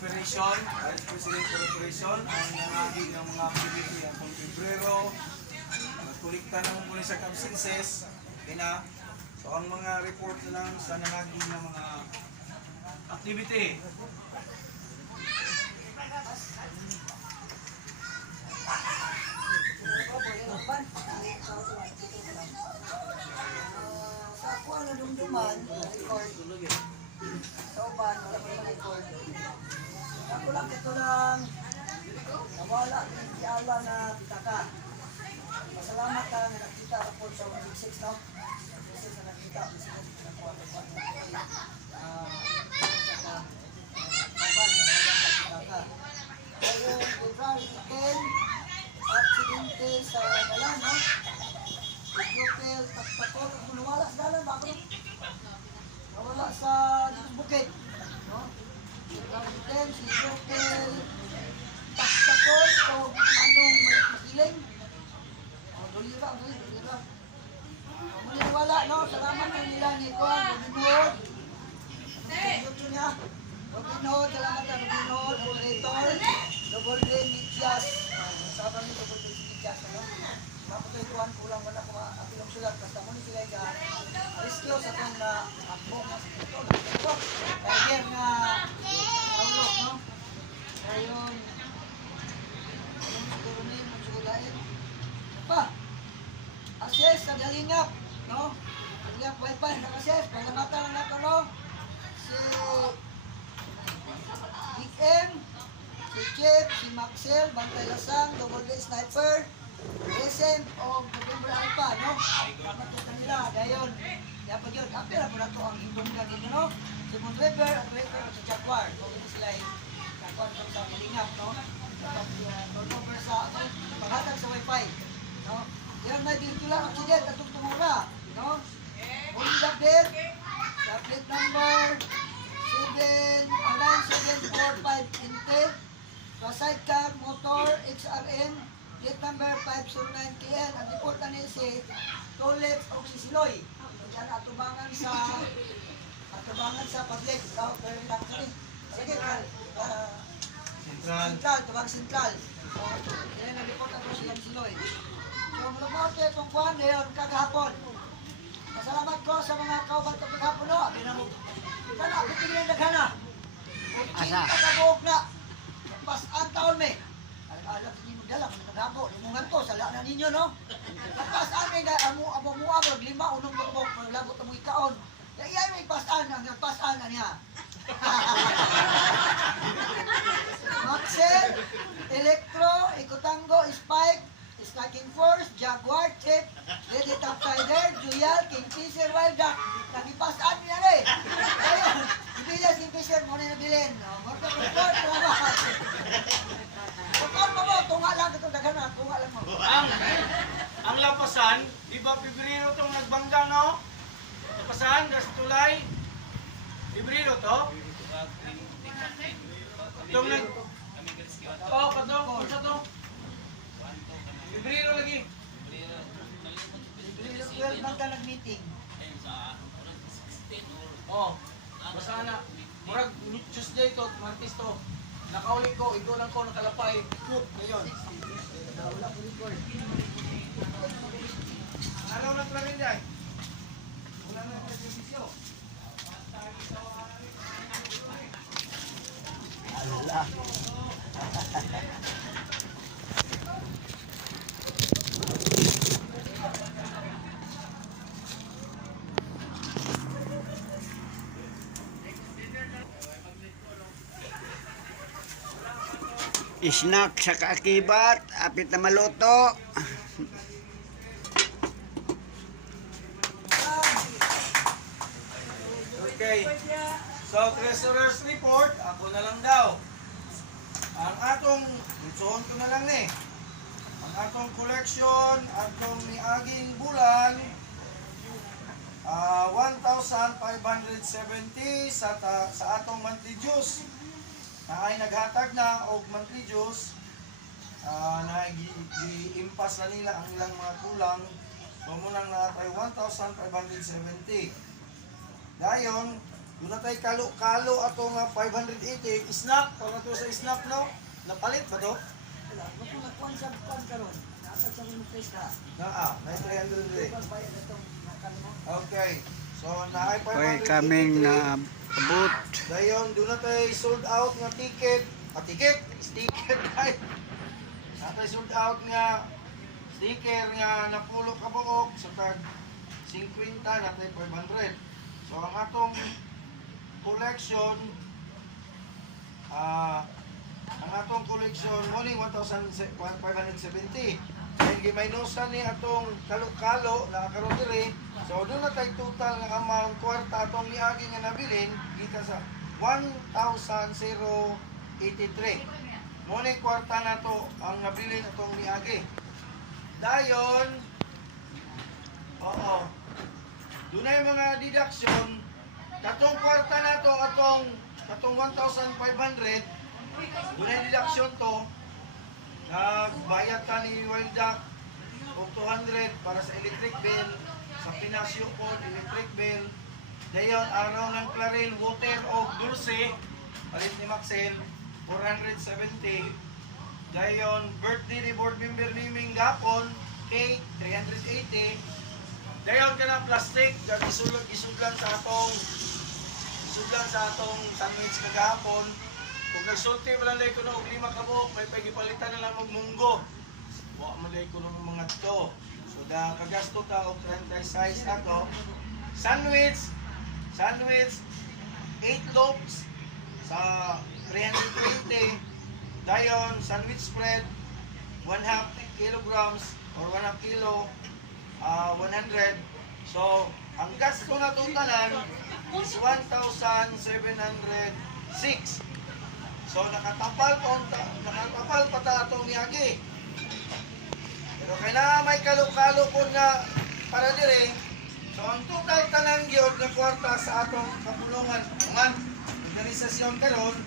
Operation, Vice President for Operation, ang nangaging ng mga activity atong Pebrero, nagkulikta ng pulis at absences, kina. So ang mga report na lang sa nangaging ng mga activity. Sa ako ang nadumduman, record. Sa uban, wala ko na record. Ako lang ito lang, nawala si Allah na pitaka. Pasalamat ka na nakita ako sa 166, no? Kasi sa nakita, kasi na nakuha ko pa. Ngayon, February 10, aksidente sa dalan, no? Iglopel, taktakot, nawala sa dalan, bako? Nawala sa bukid, no? February 10, si Iglopel, taktakot, o anong makiling. O, dulira. Muli nawala, no? Salamat na nila ni Juan, Robinhood. Ano niya? Robinhood, salamat na Robinhood, moderator, Double Drain Lidyas. Sabi ni Double Drain Lidyas, ano? Tapos ito ang kulang wala ko ang sulat. Basta muli sila yung rescue sa itong akbo na ito. Kaya nga, awlok, no? Ngayon, siguro na yung magsulain. Pa, assess sa dalingap, no? Dalingap wifi, nag-assess. Pagamata lang nato, no? Si Big M, si Chip, si Maxel, Bantay Lasang, Double Day Sniper, SM o November Alpha, no? Makita nila, dayon. Kaya pa yun, kapila po na ito ang ibong na dito, no? Si Moon River at River at sa Jaguar. Kung ito sila yung Jaguar sa Malingap, no? Turnover sa, paghatag sa wifi, no? Yan na dito lang, accident, atong tumura, no? Uling update, sa plate number 9745 sa sidecar motor XRM plate number 509KN. Ang report na niya si Tolex o si Siloy. Yan atubangan sa public. Sige, Central, tubang Central. So, yan ang report ako siya si Siloy. So, malumaw tayo itong kuhan ngayon kagahapon. Masalamat ko sa mga kauban ito kagahapon, no? Kana ako tingin ang daghana. Asa? Kagabuog na. Pas-an taon me. Alam ninyo magdala, magdagabo. Lumungan to, sala na ninyo, no? Pas-an me, amo, lima, unong bukbok, maglagot na mo ikaon. Iya may pas-an, pas-an na niya. Maxel, Electro, Ikotango, Spike, Striking Force, Jaguar, Chip, Lady Top Rider, Juyal, Kingfisher, Wild Duck. Nagipasaan niya na eh. Ayun, ibilas Kingfisher mo na nabilin. Morto-morto, tumakas. Pagkaan mo mo, tunga lang ito, dagana, tunga lang mo. Ang lapasan, di ba Pebrero itong nagbangga, no? Lapasan, gas tulay. Pebrero to? Itong nag... Oo, katong, kung sa to? Pebrero lagi. Pebrero 12 lang ka nag-meeting. Oh, basta na. Murag Tuesday to, Martes to. Nakauli ko, ikaw lang ko nakalapay. Cook, ngayon. Wala ko record. Araw na pala rin dyan. Wala na yung servisyo. Allah. Snack sa kaakibat, apit na maluto. Okay. So, treasurer's report, ako na lang daw. Ang atong, itsuhon ko na lang ni. Ang atong collection, atong niaging bulan, 1,570 sa atong monthly dues. Na ay naghatag na og monthly dues, na i-impas na nila ang ilang mga kulang. So, munang natay 1,570. Dayon, Doon na tayo kalo-kalo ato nga 580. Snack, para to sa snack, no? Napalit ba to? Wala, kung nakuhan sa kuhan karon, nasag sa mga place ka. May 300 rin. Ikaw bayad itong nakalmo. Okay. So, na ay Hoy 583. kaming na abot. Dayon, doon na tayo sold out nga ticket. Ticket? Sticker tayo. Na tayo sold out nga sticker nga napulo ka buok. So, tag 50 na tayo 500. So, ang atong collection, morning 1,570. Dahil gimaynusan ni atong kalo-kalo na karon diri. So doon na tayo total nga amount kwarta atong niagi nga nabilin kita sa 1,083. Mo ni kwarta na to ang nabilin atong niagi. Dayon, oo. Doon na yung mga deduction. Katong kwarta na to katong 1,500. Doon na yung deduction to. Nagbayad ka ni Wildac o 200 para sa electric bill, sa Pinasyo po, electric bill. Dayon, araw ng Claril, water o Dulce, palit ni Maxel, 470. Dayon, birthday ni board member ni Ming Gapon, cake, 380. Dayon ka na plastic, isulan sa atong sandwich kagahapon. Kung nagsulti mo lang ko na og 5 kabok, may pagipalitan na lang og munggo. Wa man ko ng mga to. So da kagasto ka og 36 ato. Sandwich 8 loaves sa 320. Dayon sandwich spread 1/2 kilograms or 1/2 kilo 100. So ang gasto na totalan is 1,706. So nakatapal pa ta atong niagi. Pero kailangan may kalo-kalo po nga para dire. So ang total tanan gyud nga kwarta sa atong kapulungan man organisasyon karon